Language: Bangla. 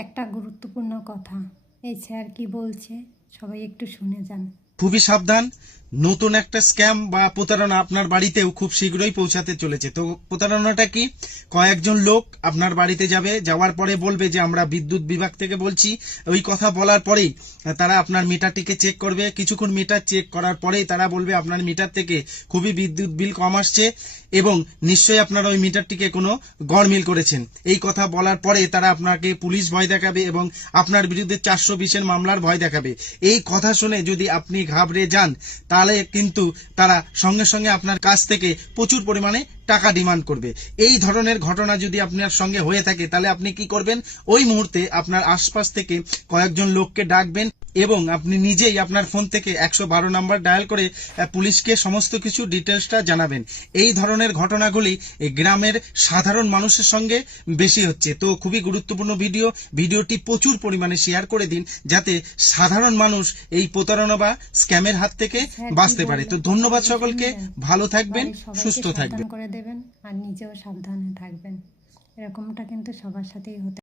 একটা গুরুত্বপূর্ণ কথা। এই স্যার কি বলছে সবাই একটু শুনে যান। খুবই সাবধান, নতুন একটা স্ক্যাম বা প্রতারণা আপনার বাড়িতেও খুব শীঘ্রই পৌঁছাতে চলেছে। তো প্রতারণাটা কি? কয়েকজন লোক আপনার বাড়িতে যাবে, যাওয়ার পরে বলবে যে আমরা বিদ্যুৎ বিভাগ থেকে বলছি। ওই কথা বলার পরেই তারা আপনার মিটারটিকে চেক করবে। কিছুক্ষণ মিটার চেক করার পরেই তারা বলবে আপনার মিটার থেকে খুবই বিদ্যুৎ বিল কম আসছে এবং নিশ্চয়ই আপনারা ওই মিটারটিকে কোনো গড়মিল করেছেন। এই কথা বলার পরে তারা আপনাকে পুলিশ ভয় দেখাবে এবং আপনার বিরুদ্ধে 420-এর মামলার ভয় দেখাবে। এই কথা শুনে যদি আপনি ঘাবড়ে যান তাহলে কিন্তু তারা সঙ্গে সঙ্গে আপনার কাছ থেকে প্রচুর পরিমাণে টাকা ডিমান্ড করবে। এই ধরনের ঘটনা যদি আপনার সঙ্গে হয়ে থাকে তাহলে আপনি কি করবেন? ওই মুহূর্তে আপনার আশপাশ থেকে কয়েকজন লোককে ডাকবেন এবং আপনি নিজেই আপনার ফোন থেকে 112 নাম্বার ডায়াল করে পুলিশকে সমস্ত কিছু ডিটেলসটা জানাবেন। এই ধরনের ঘটনাগুলি গ্রামের সাধারণ মানুষের সঙ্গে বেশি হচ্ছে। তো খুবই গুরুত্বপূর্ণ ভিডিওটি প্রচুর পরিমাণে শেয়ার করে দিন যাতে সাধারণ মানুষ এই প্রতারণা বা স্ক্যামের হাত থেকে বাঁচতে পারে। তো ধন্যবাদ সকলকে, ভালো থাকবেন, সুস্থ থাকবেন। করে দেবেন আর নিজেও সাবধানে থাকবেন। এরকমটা কিন্তু সবার সাথেই হতে